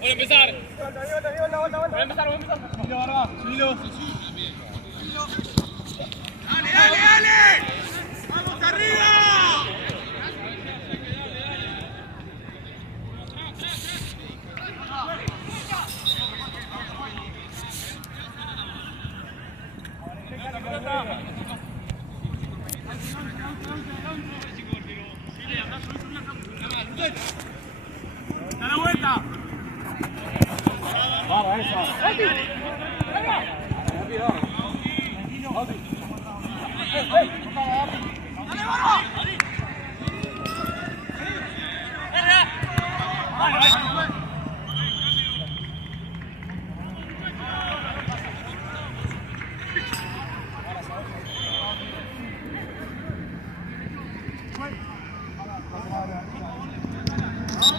Voy a empezar. Voy a empezar. Subilo, Barba. Subilo. ¡Dale! ¡Vamos arriba! ¡Da la vuelta! ¡Para eso! ¡Dale, Barba!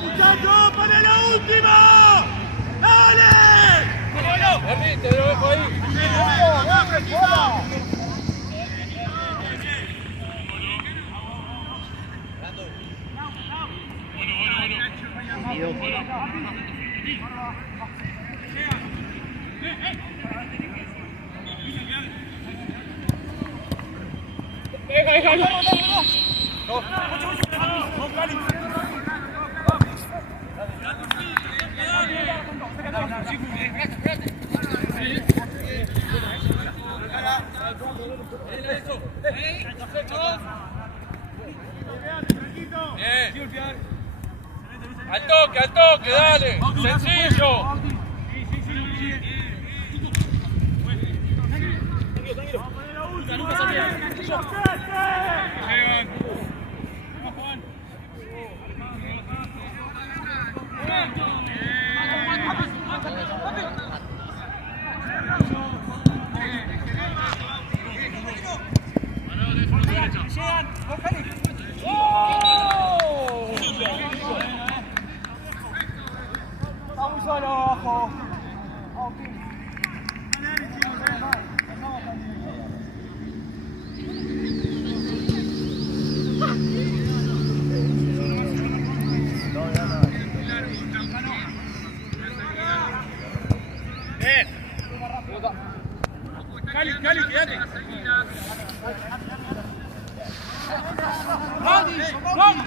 ¡Muchachos, para la última! ¡Dale! Te lo dejo ahí. Al toque, dale. Sencillo. Vamos solo abajo. Cali, quédate. ¡Vamos!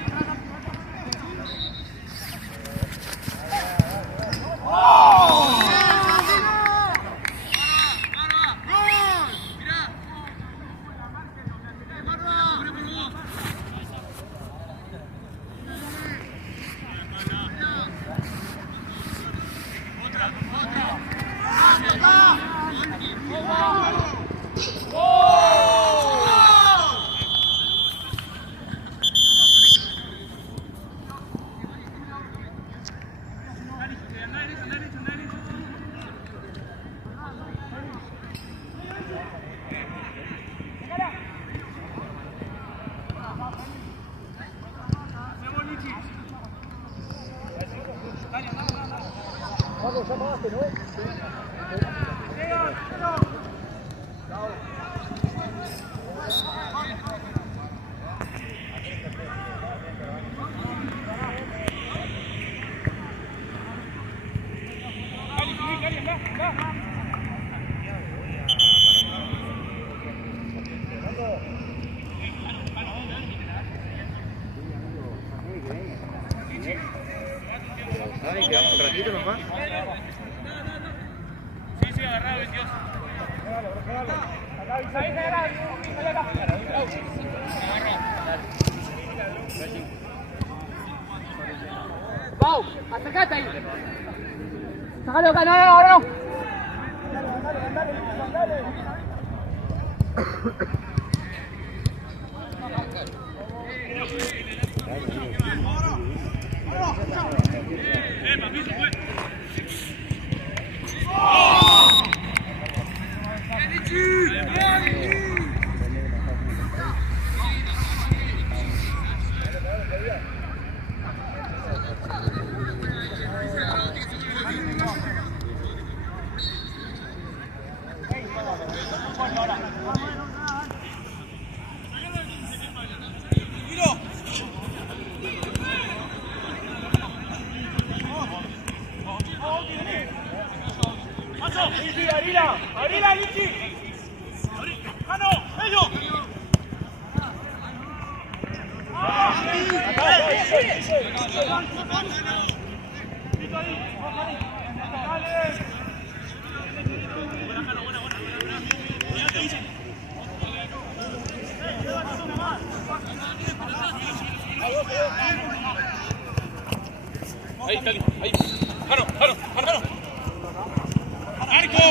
Vamos, ya pagaste, ¿no? Ay, quedamos un ratito nomás. Sí, agarrado, 22. Pau, acercate ahí. Sácalo acá, no, ahora no. ¡Abrila, Lichi! ¡Mano! ¡Ello! Ahí, Cali, ahí. Jaro, Jaro, Jaro. ¡Arco!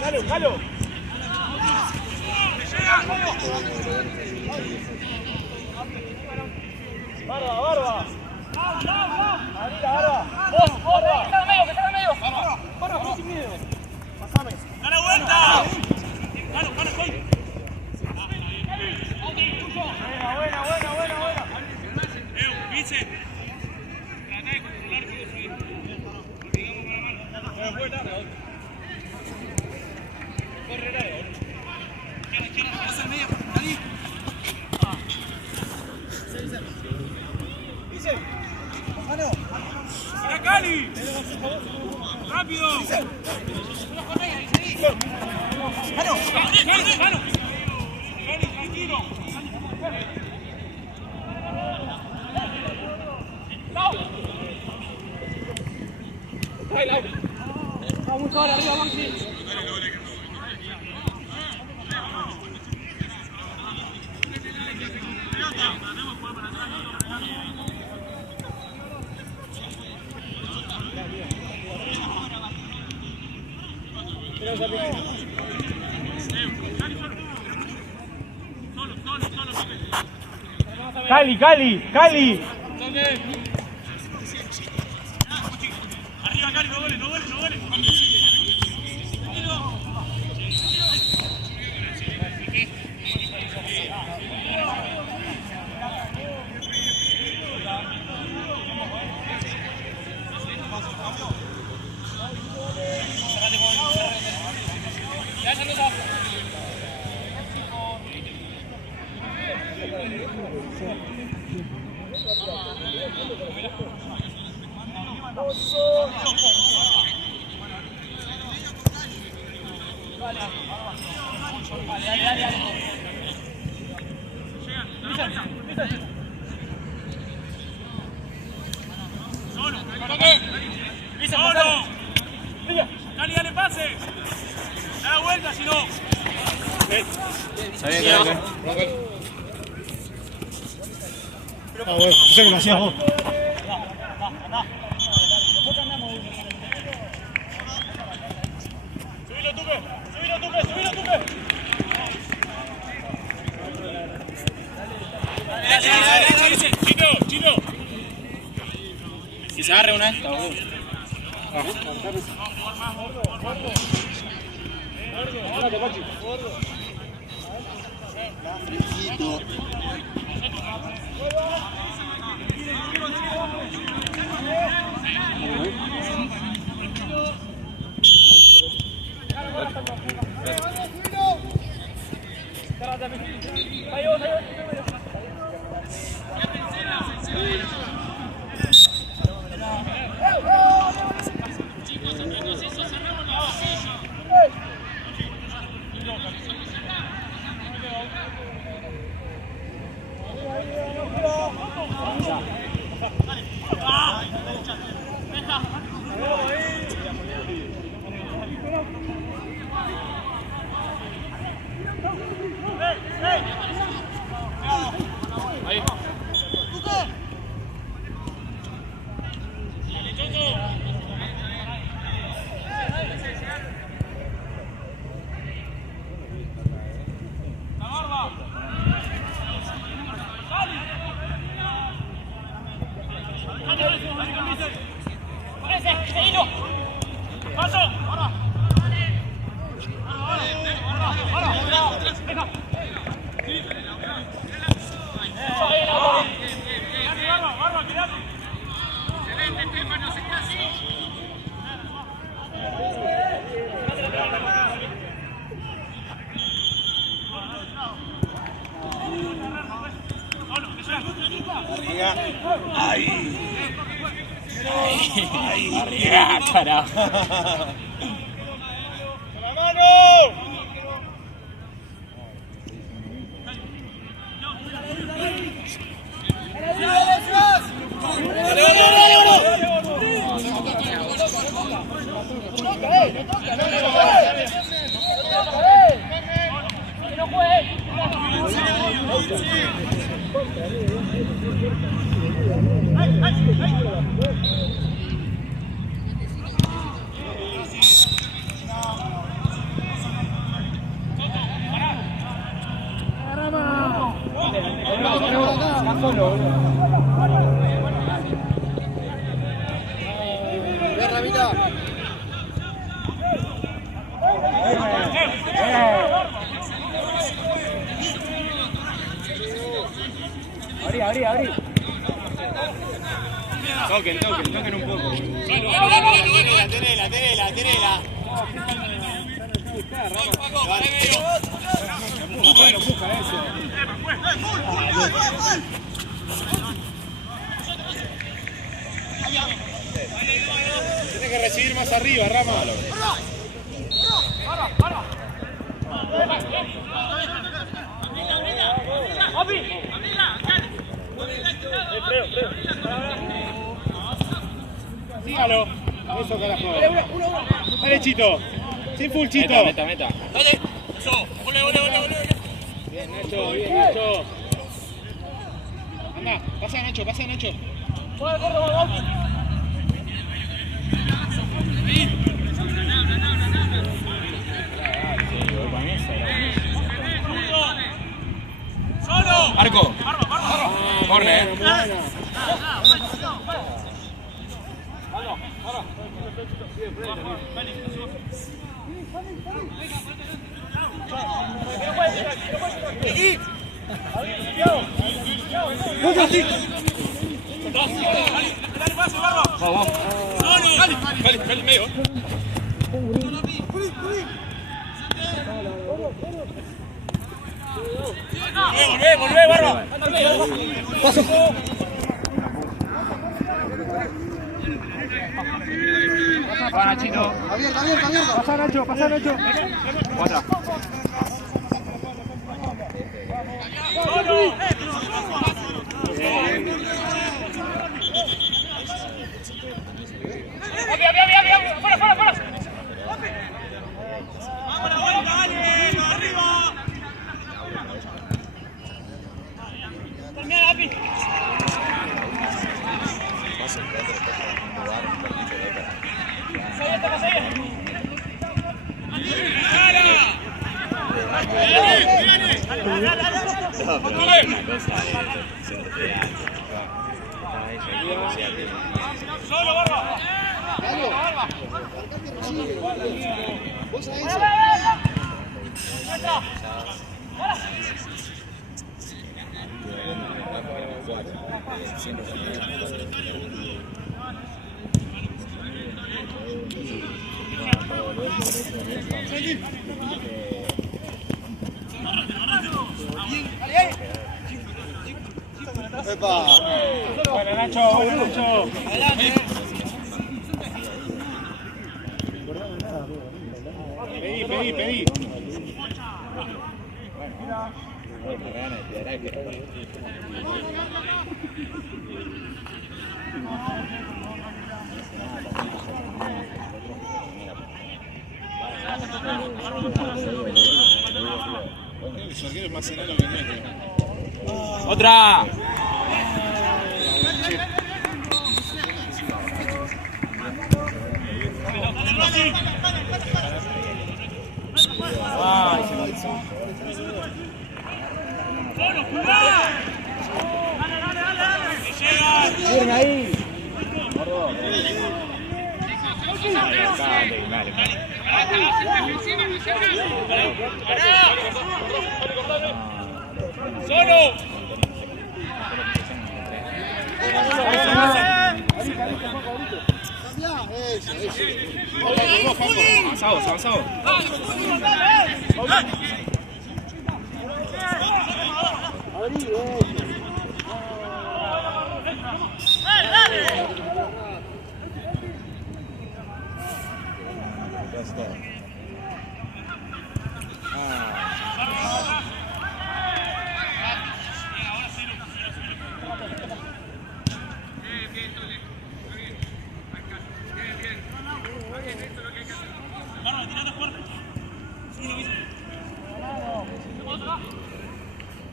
¡Dale, jalo! ¡Barba, barba! ¡Arriba, barba! ¡Vos, barba! ¡Que está en medio, que está en medio! ¡Barba, vos sin miedo! ¡Pasame! ¡Da la vuelta! ¡Jalo, jalo, soy! Buena, buena, buena, buena. Vice. Trata de controlar que yo soy. Digamos con la mano. Pasa al medio, Dani. Dice. Mano. ¡Mira, Cali! ¡Rápido! Mano. ¡Mano! Cali, tranquilo. Vamos muy ahora, arriba, Maxi. Cali, Cali, Cali. Arriba, Cali, no duele, no duele, no duele. ¡Solo! ¡Cali, dale pase! ¡Da la vuelta, si no! Está bien, está bien. Ah, bueno, yo sé que lo hacías vos. Subilo, Tuque. Subilo, Tuque. Subilo, Tuque. Chito. Si se agarre una esta, boludo. Carajo. ¡La mano! Abrí. Toquen un poco. Tenela. Empuja eso. Tiene que recibir más arriba, Rama. Sígalo. Eso, carajo. Dale, Chito. Sin full, Chito. Meta. Dale. Eso. Ole. Bien, Nacho. Anda, pasa, Nacho. Solo. Marco. Corre. Vamos. Dale, medio. Volvé, Barba. Paso. Pasa, Nachito. Abierto. Pasa, Nacho. Otra. Fuera. Termina, Api. Solo, Barba. Vos a eso. Epa. Bueno, Nacho, bueno, Nacho. Pedí. Otra. Bien ahí. Solo. Avanzado.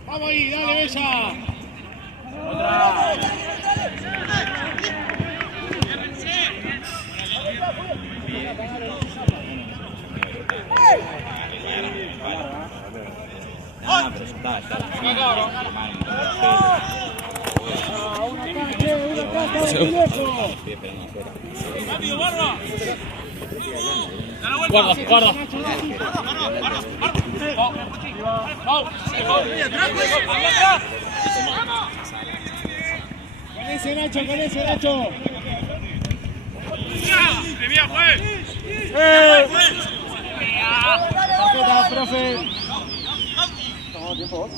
Vamos ahí, dale, Bella. Rápido, Barba. Guarda. Con ese Nacho. ¡De bien, fue! Tarjeta, profe. ¿Tomamos tiempo vos?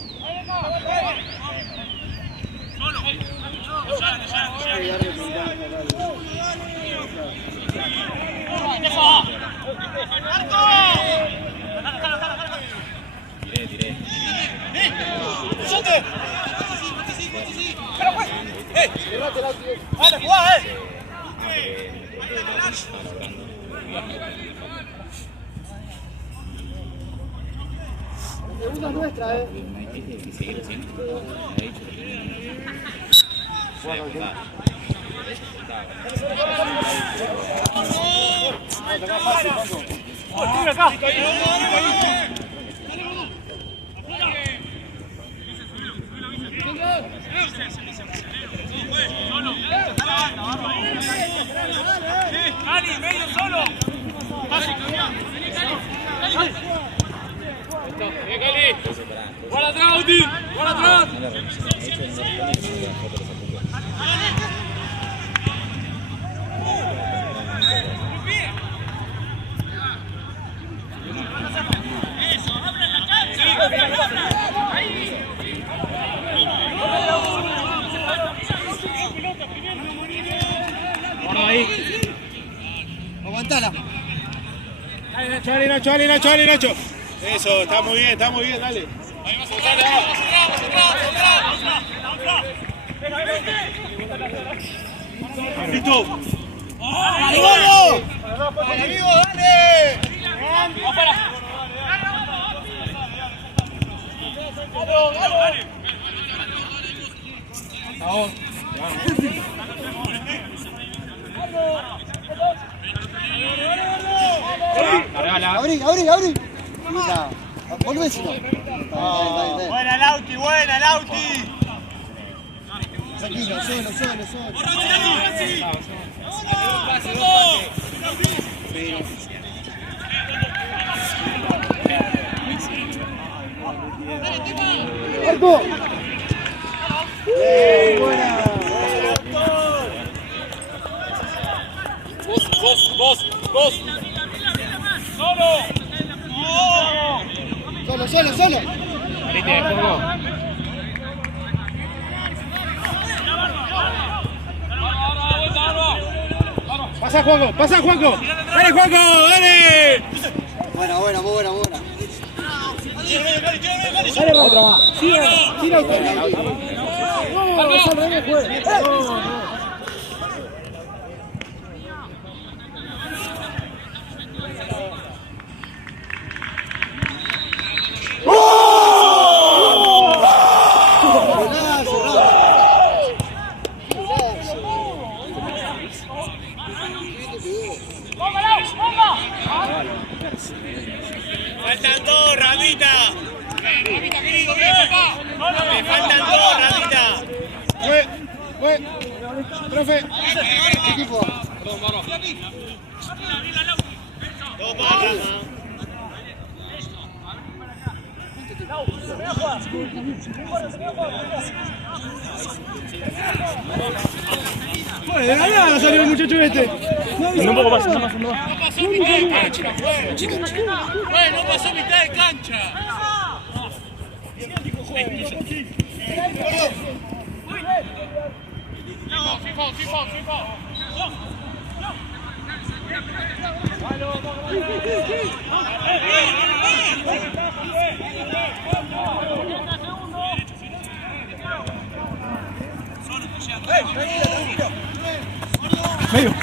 Solo. Tiré. ¡Vale, jugá, Segunda es nuestra, Cali, medio solo. Bien, Cali. Guarda atrás, Auti. Guarda atrás. Guarda ahí. Aguantala. Dale, Nacho. Eso, está muy bien, dale. ¡Listo! ¡Dale, gordo! ¡Dale, amigo, dale! Vamos. Abrí. Mira, volvé si no. Está bien. Lauti, buena, Lauti. Tranquilo, solo. ¡Marco! ¡Buena! Vos. Solo. Viste, ¿cómo? Pasa, Juanco. Dale, Juanco, dale. Buena. Dale, otra más. Tira usted. Faltan dos, Ramita. Me faltan dos, Ramita. Profe. Equipo. Dos barras. De la nada salió el muchacho este. Un poco más, No pasó mitad de cancha. Medio.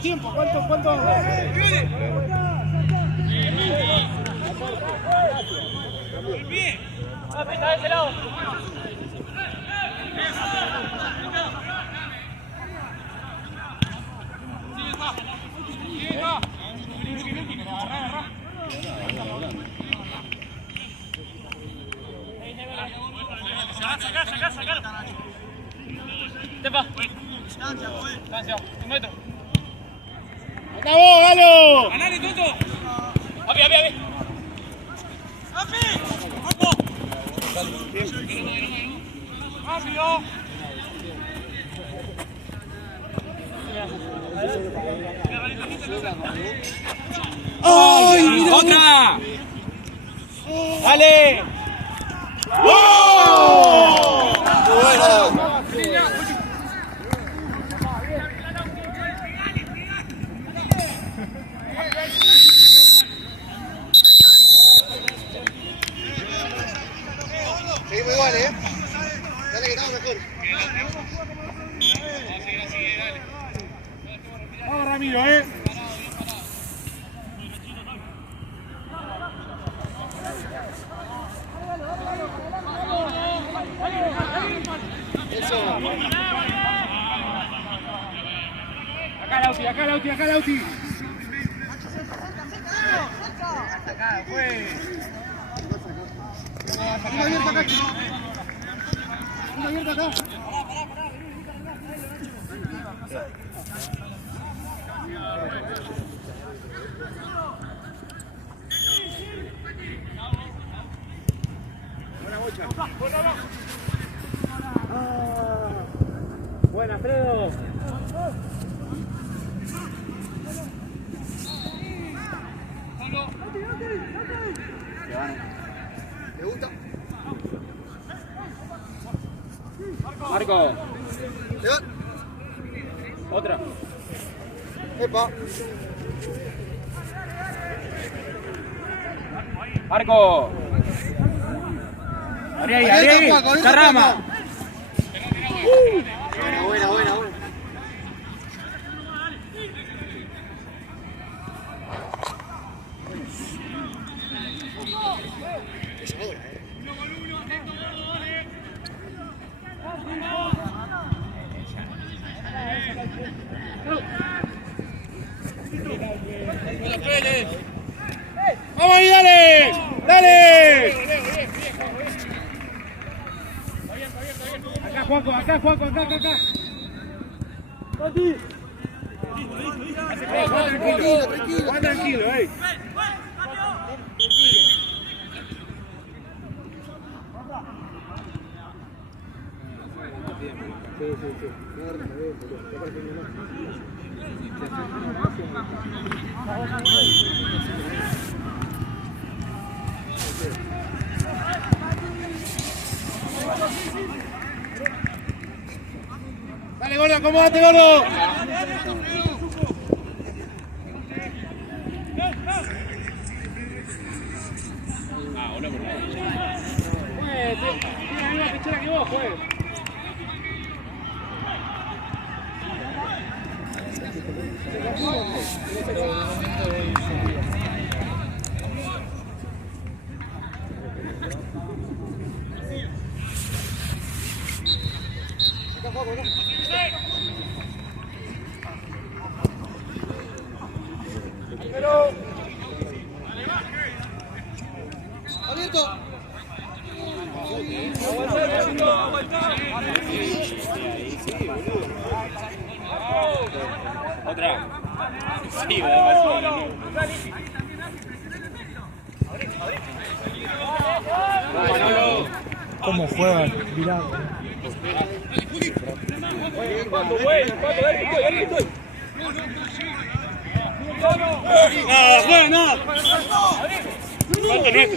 Tiempo. ¿Cuánto? Está de ese lado. Sacar. Tepa. Distancia, 1 metro. ¡Acabó, Galo! ¡Ganale, Toto! ¡Api! ¡Rápido! ¡Ay! ¡Otra! ¡Dale! ¡Oh! ¡Buena! Seguimos igual, Dale que estamos mejor. Vamos, Ramiro, Eso. Acá, Lauti. Acá, fue. Una abierta acá. Buena, Alfredo. ¿Te gusta? Marco. León. Otra. Epa. Marco. Ahí. Esa rama. Buena. Es ahora, Juanco, acá. Tranquilo. Dale, gordo, acomódate, gordo. Tiene la misma pichera que vos, pues. Abierto. Otra. Sí, va ¿Cómo juegan? Mirá. ¿Cuándo, dale, estoy. Nada, nada. ¿Cuánto nuestra?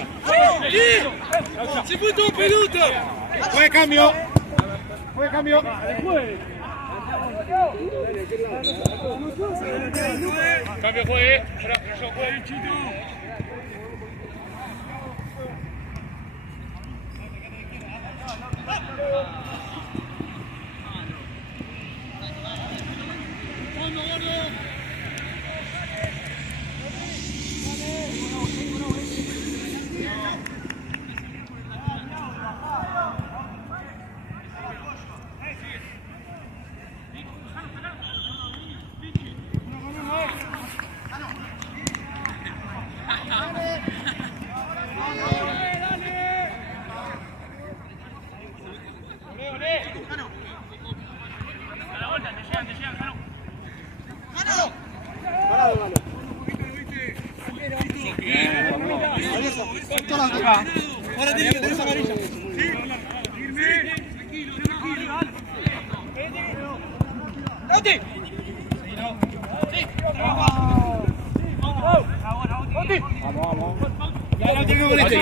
¡Se fue todo pelota! Fue cambio. Cambio juegue. Yo juegue, chico. Ahora tiene que tener esa amarilla. Vamos. Ya no tengo boleto.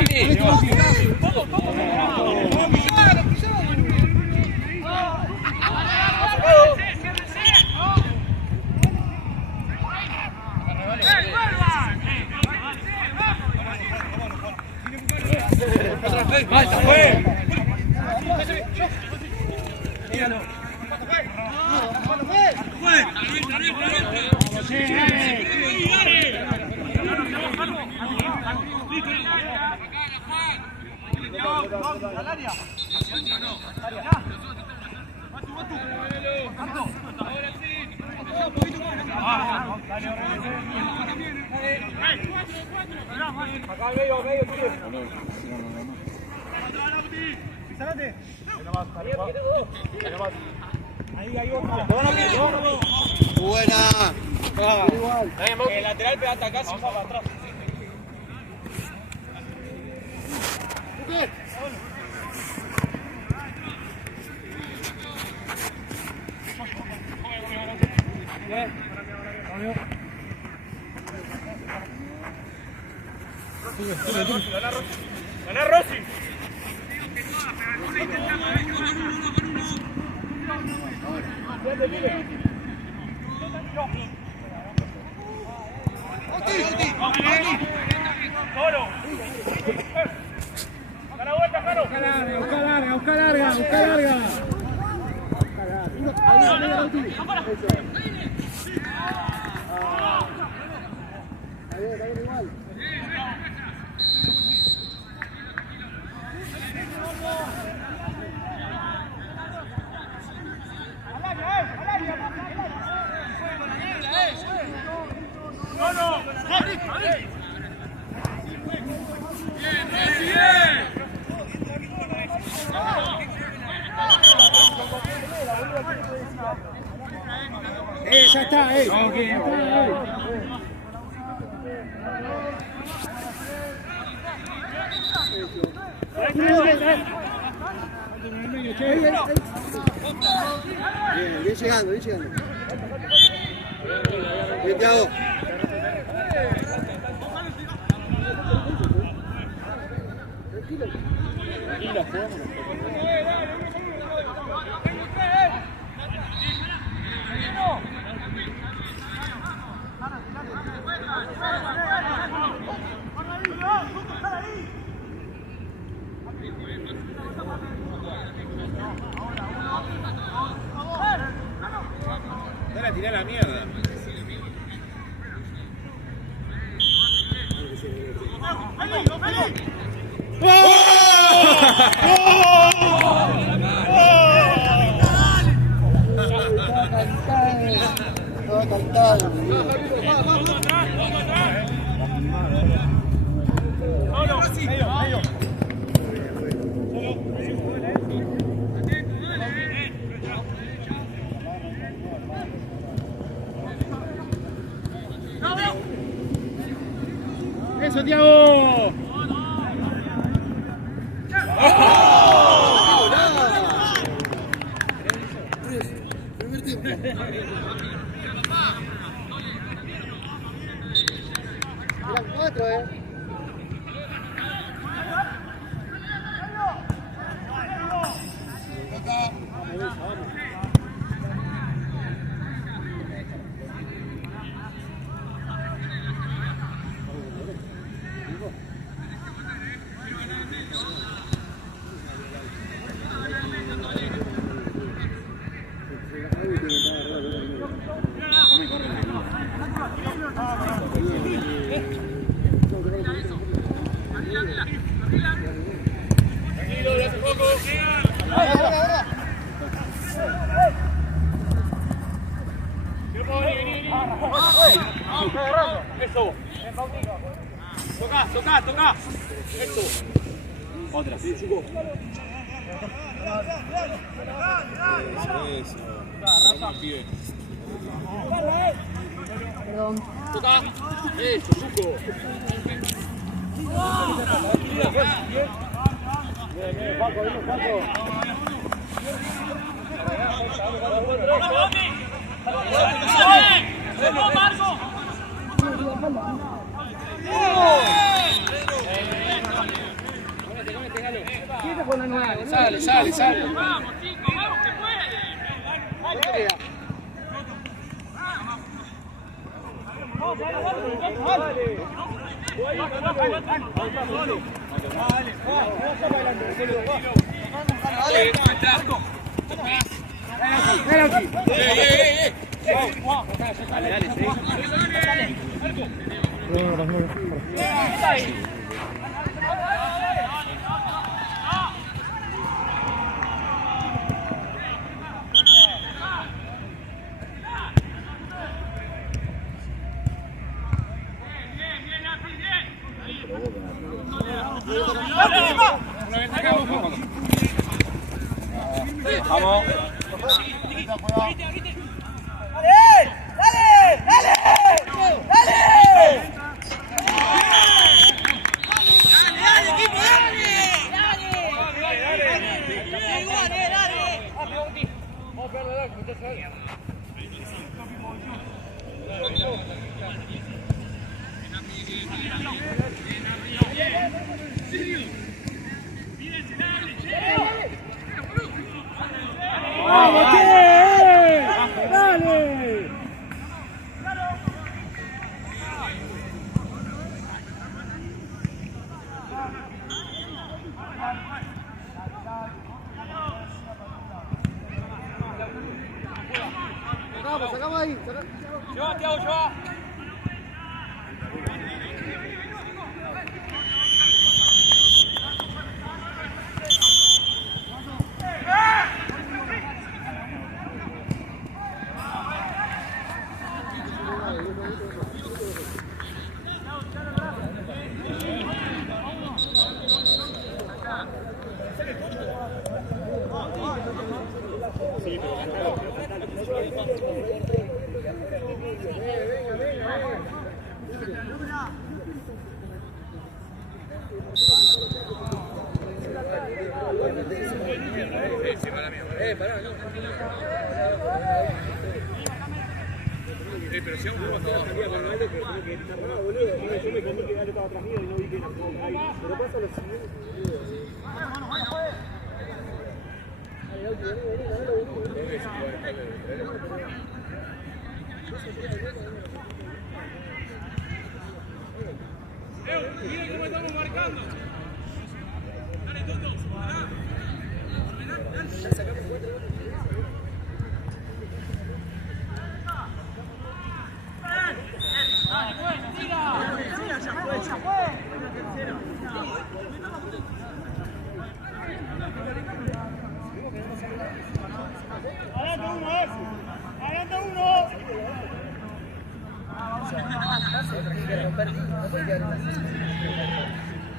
Buena. El lateral pega hasta acá, se va para atrás. Ganá Rossi. Busca larga. Igual. Ya está, Bien llegando, bien llegando. Bien, Thiago. Dale a tirar la mierda. ¡Eso, Thiago! Primer tiempo. Eran 4, Tranquilo, le hace poco. Eso. Toca. Eso. Otra, sí, Chuco. Eso. Perdón. Toca. Eso, Chuco. Bien, Paco, Paco. Sale. Vamos, chicos, vamos que puede. Vamos. Sacamos ahí. Lleva, Thiago, lleva. Pero si aún no vas a dar salida con Ronaldo, pero tengo que estar parado, boludo. Yo me comí que Galo estaba trajido y no vi que era ahí. Pero pasa lo siguiente, boludo. Mira cómo estamos marcando. Dale, Toto.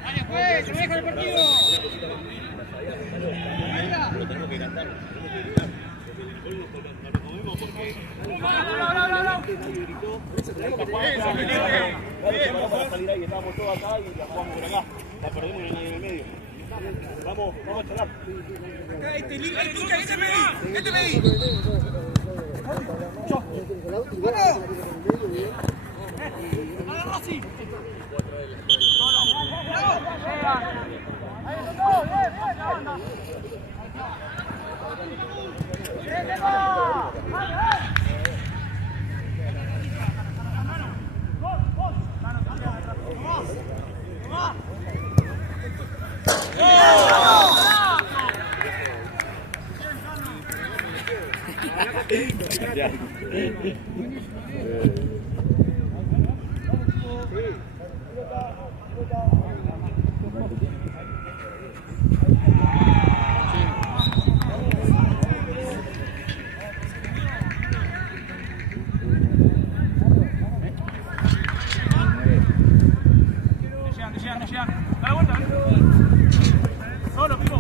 ¡Vale, pues! ¡Se me deja el partido! Lo tenemos que cantar. Para salir ahí, estábamos todos acá y la jugamos por acá. La perdimos y no hay nadie en el medio. Vamos a charlar. ¡Este me di! Dale vuelta. Solo, Pipo.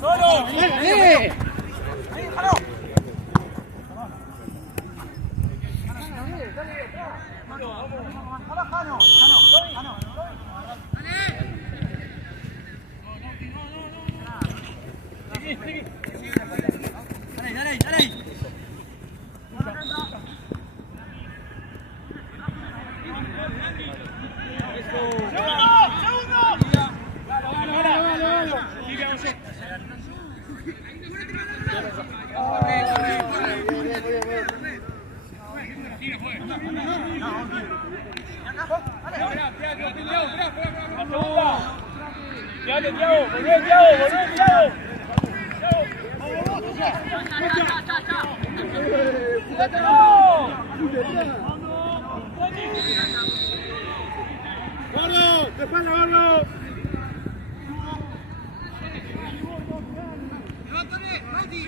Solo. Ahí, déjalo. Dale. Tiago, volvé, Tiago. ¡Gordo! ¡Te espalda, Gordo!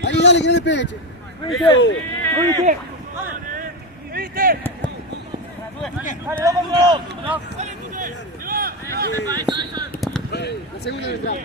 Ahí, dale, que no le peche. ¿Viste? Dale, vamos. La segunda del tramo.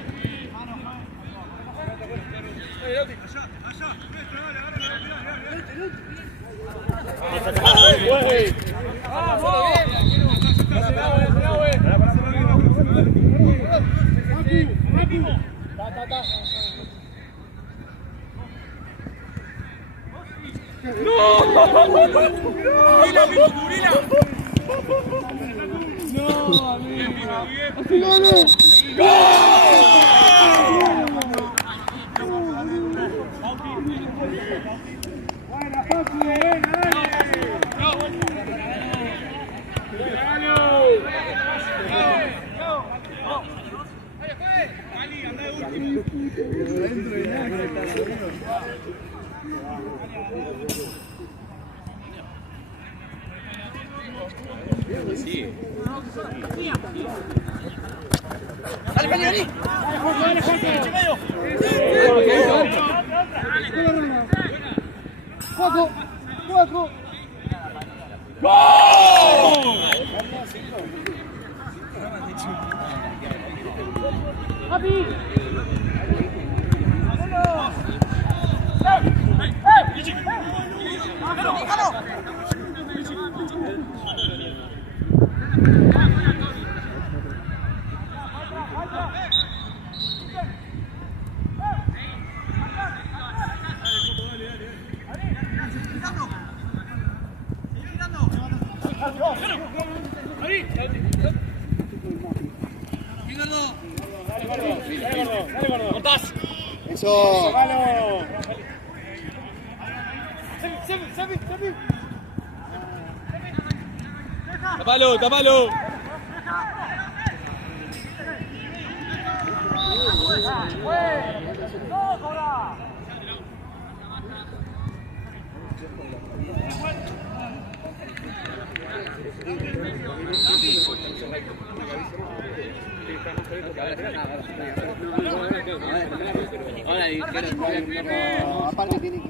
Eso. ¡Palo! ¡Tapalo, tapalo! No, aparte tiene que.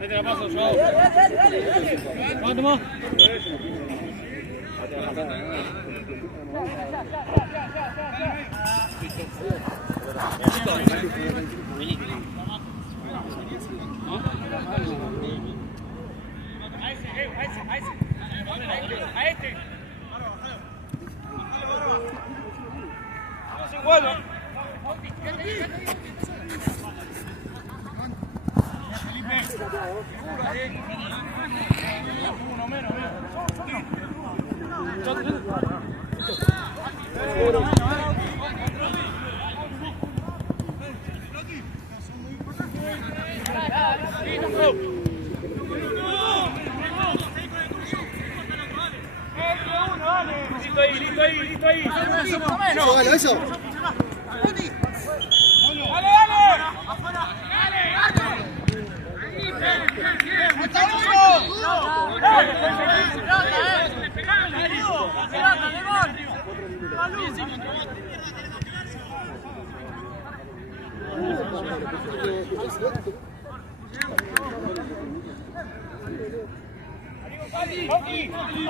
Ahí te la paso, Joao. Vamos, toma. A este. Vamos igual. Uno menos. Listo ahí. Eso, Galo, eso.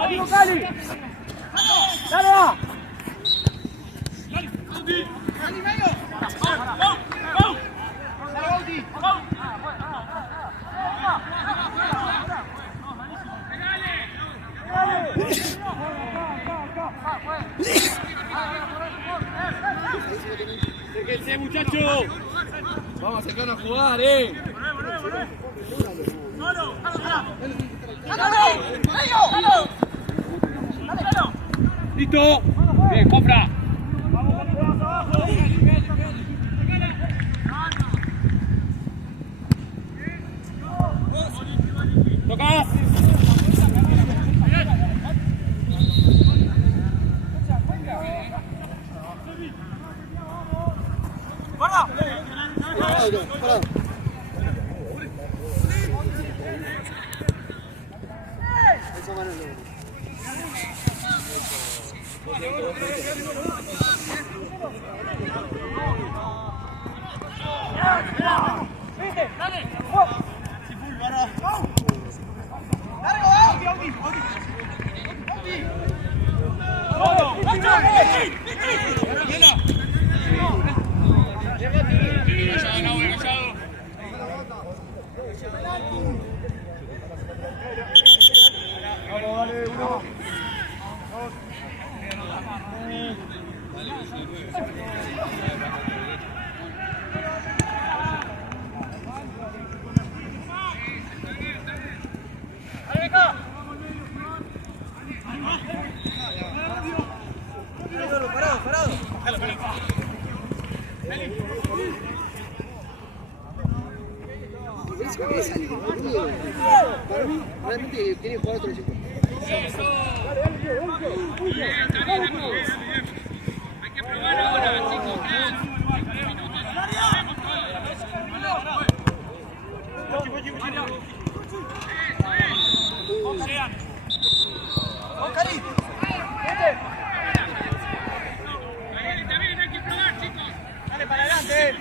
¡Amigo Cali! ¡Dale va! ¡Déjense, muchachos! Vamos a sacarnos a jugar, ¡Listo! Bien, compra. ¡Tocas! Parado. Esa mano no. Para mí, realmente tiene que jugar otro equipo. Hay que probar ahora, chicos. También hay que probar, chicos. Dale para adelante.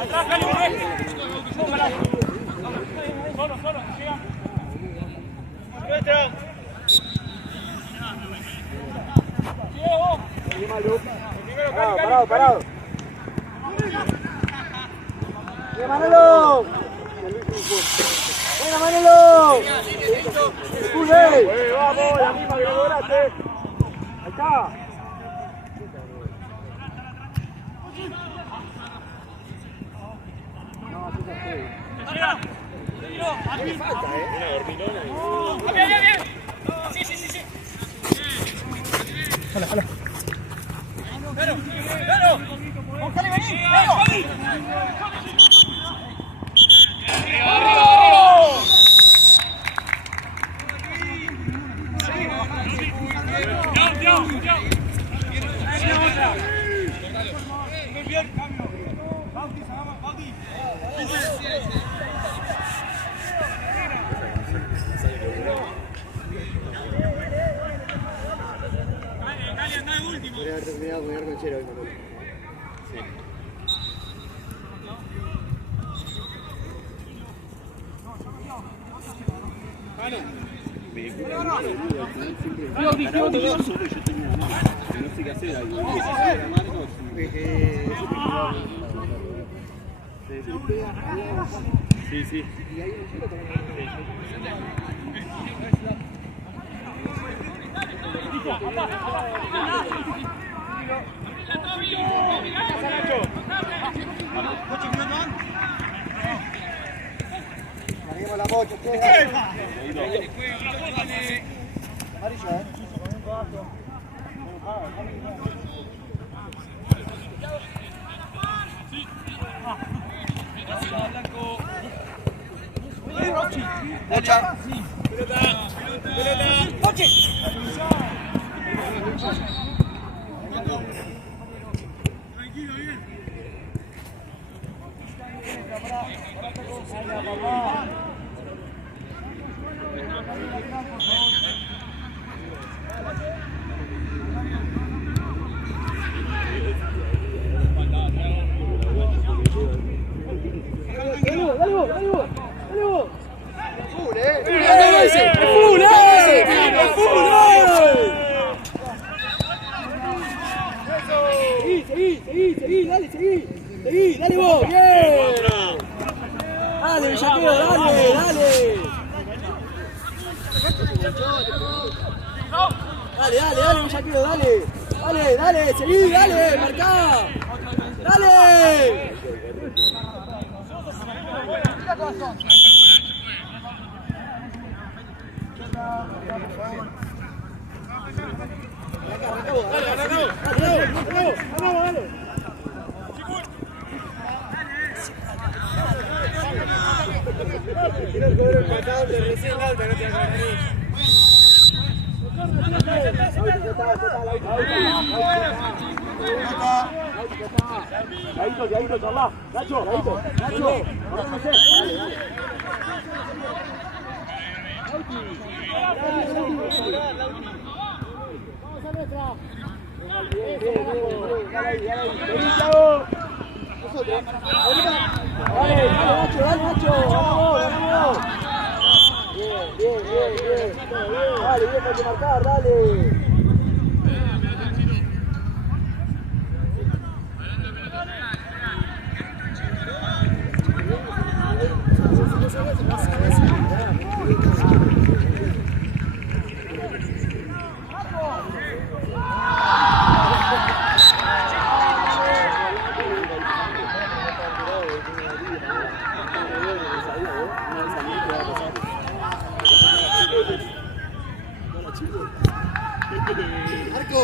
Atrás, Cali, solo, llega. Nuestra. Parado. Manolo. Venga, Manolo. Vamos, la misma que lograste. Ahí está. Bien. Sí. Jala. Claro. Gonzalo, vení. Podría haber terminado con el arcochero hoy, Manolo. Sí. Arriba la mocha, amarilla, Mocha. Seguí, dale vos, bien. Dale, Villaqueo, dale, Villaqueo, dale, seguí, dale, marcá. Dale. Ahí, charla. Nacho. Dale, Nacho. Vamos. Bien. Dale, bien para marcar, dale. Marco.